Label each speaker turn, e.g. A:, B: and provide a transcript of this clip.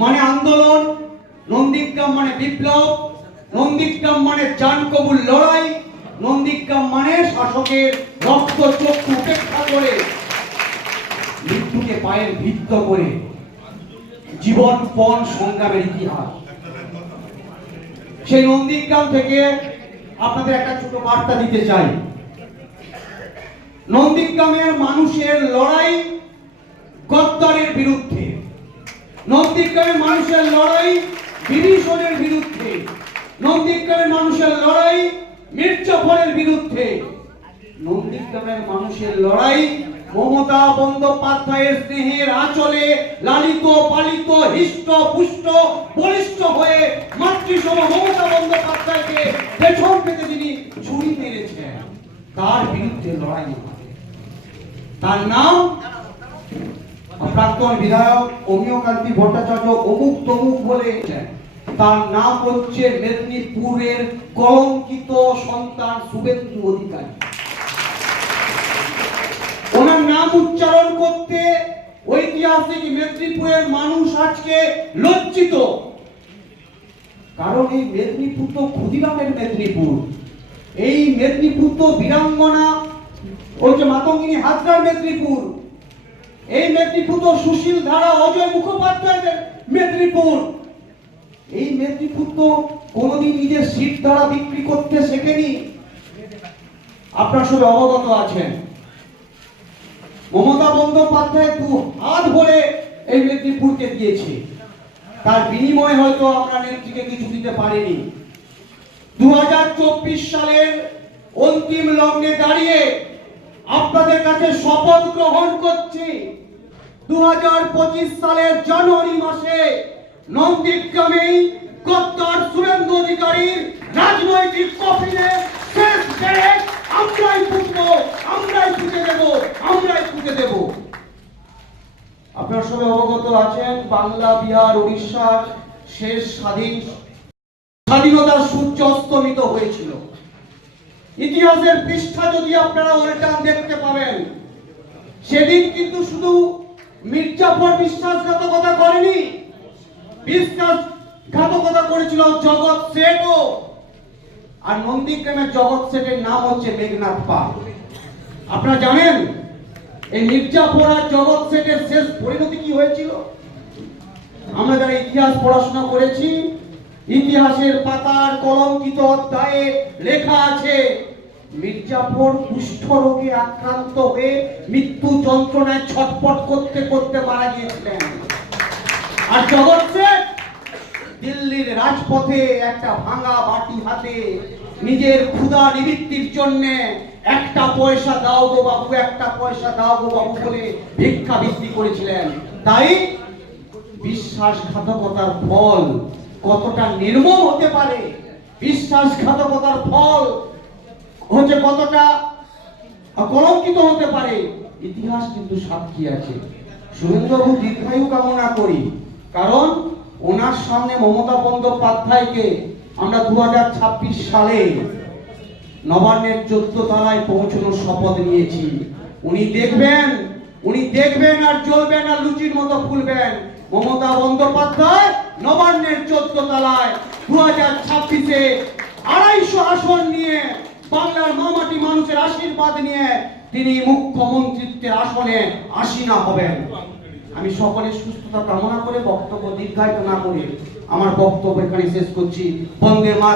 A: মানে আন্দোলন, নন্দীগ্রাম মানে বিপ্লব, নন্দীগ্রাম মানে জান কবুল লড়াই, নন্দীগ্রাম মানে শাসকের রক্ত চক্ষু উপেক্ষা করে, মৃত্যুকে পায়ের ভিত্ত করে জীবন পণ সংগ্রামের ইতিহাস। সেই নন্দীগ্রাম থেকে আপনাদের একটা ছোট বার্তা দিতে চাই। নন্দীগ্রামের মানুষের লড়াই, গদ্দারের বিরুদ্ধে নন্দীগ্রামের মানুষের লড়াই বিভীষণের বিরুদ্ধে। নন্দীগ্রামের মানুষের লড়াই মির্জাফরের বিরুদ্ধে। নন্দীগ্রামের মানুষের লড়াই মমতা বন্দ্যোপাধ্যায়ের স্নেহের আঁচলে লালিত, পালিত, হিষ্ট, পুষ্ট, বলিষ্ঠ হয়ে মাতৃসম মমতা বন্দ্যোপাধ্যায়কে পেছন পেতে তিনি ছুরি মেরেছেন। তার বিরুদ্ধে লড়াই তার নাম প্রাক্তন বিধায়ক অমিয়কান্তি ভট্টাচার্য অমুক তমুক বলে তার নাম হচ্ছে মেদিনীপুরের কলঙ্কিত সন্তান শুভেন্দু অধিকারী। ওনার নাম উচ্চারণ করতে ঐতিহাসিক মেদিনীপুরের মানুষ আজকে লজ্জিত। কারণ এই মেদিনীপুর তো ক্ষুদিরামের মেদিনীপুর। এই মেদিনীপুর তো বীরাঙ্গনা ওই যে মাতঙ্গিনী হাজরার মেদিনীপুর। এই মেদিনীপুর সুশীল ধারা, অজয় মুখোপাধ্যায়ের মেদিনীপুর। এই মেদিনীপুর তো কোনোদিন নিজের সিট দ্বারা বিক্রি করতে শেখেনি। আপনার সঙ্গে অবগত আছেন। মমতা বন্দ্যোপাধ্যায় দু হাত ভরে এই মেদিনীপুরকে দিয়েছে। তার বিনিময়ে হয়তো আমরা নেত্রীকে কিছু দিতে পারিনি। দু হাজার চব্বিশ সালের অন্তিম লগ্নে দাঁড়িয়ে আপনাদের কাছে শপথ গ্রহণ করছি। দু হাজার পঁচিশ সালের জানুয়ারি মাসে নন্দীগ্রামেই গদ্দার সুরেন্দ্র অধিকারীর রাজনৈতিক কফিনে শেষ ডেট আমরাই ফুটবো, আমরাই ফুটে দেব, আমরাই ফুটে দেব। আপনার সঙ্গে অবগত আছেন, বাংলা, বিহার উড়িষ্যার শেষ স্বাধীন স্বাধীনতার সূর্য অস্তমিত হয়েছিল। ইতিহাসের পৃষ্ঠা যদি আপনারা ওল্টান দেখতে পাবেন সেদিন কিন্তু শুধু মির্জাফর বিশ্বাসঘাতকতা করেনি, বিশ্বাসঘাতকতা করেছিল জগৎ শেঠও আর নন্দীগ্রামের জগৎ শেঠের নাম হচ্ছে মেঘনাথ পাল। আপনারা জানেন, এই মির্জাফর আর জগৎ শেঠের শেষ পরিণতি কি হয়েছিল? আমরা যারা ইতিহাস পড়াশোনা করেছি ইতিহাসের পাতার কলঙ্কিত অধ্যায়ে লেখা আছে মির্জাফর কুষ্ঠ রোগে আক্রান্ত হয়ে মৃত্যু যন্ত্রণায় ছটপট করতে করতে মারা গিয়েছিলেন। আর জগৎ দিল্লির রাজপথে একটা ভাঙা বাটি হাতে নিজের ক্ষুধা নিবৃত্তির জন্য একটা পয়সা দাও গো বাবু, একটা পয়সা দাও গো বাবু বলে ভিক্ষা বৃত্তি করেছিলেন। তাই বিশ্বাসঘাতকতার ফল কতটা নির্মম হতে পারে? বিশ্বাসঘাতকতার ফল হচ্ছে কতটা কলঙ্কিত হতে পারে? ইতিহাস কিন্তু সাক্ষী আছে। সুরেন্দ্রবাবু দীর্ঘায়ু কামনা করি। কারণ ওনার সামনে মমতা বন্দ্যোপাধ্যায়কে আমরা দু হাজার ছাব্বিশ সালে নবান্নের চোদ্দ তলায় পৌঁছানোর শপথ নিয়েছি। উনি দেখবেন উনি দেখবেন আর চলবেন আর লুচির মতো ফুলবেন। মমতা বন্দ্যোপাধ্যায় নবান্নের চোদ্দ তলায় দু হাজার ছাব্বিশে আড়াইশো আসন নিয়ে বাংলার মামাটি মানুষের আশীর্বাদ নিয়ে তিনি মুখ্যমন্ত্রীত্বের আসনে আসীনা হবেন। আমি সকলের সুস্থতা কামনা করে বক্তব্য দীর্ঘায়িত না করে আমার বক্তব্য এখানে শেষ করছি। বন্দে মা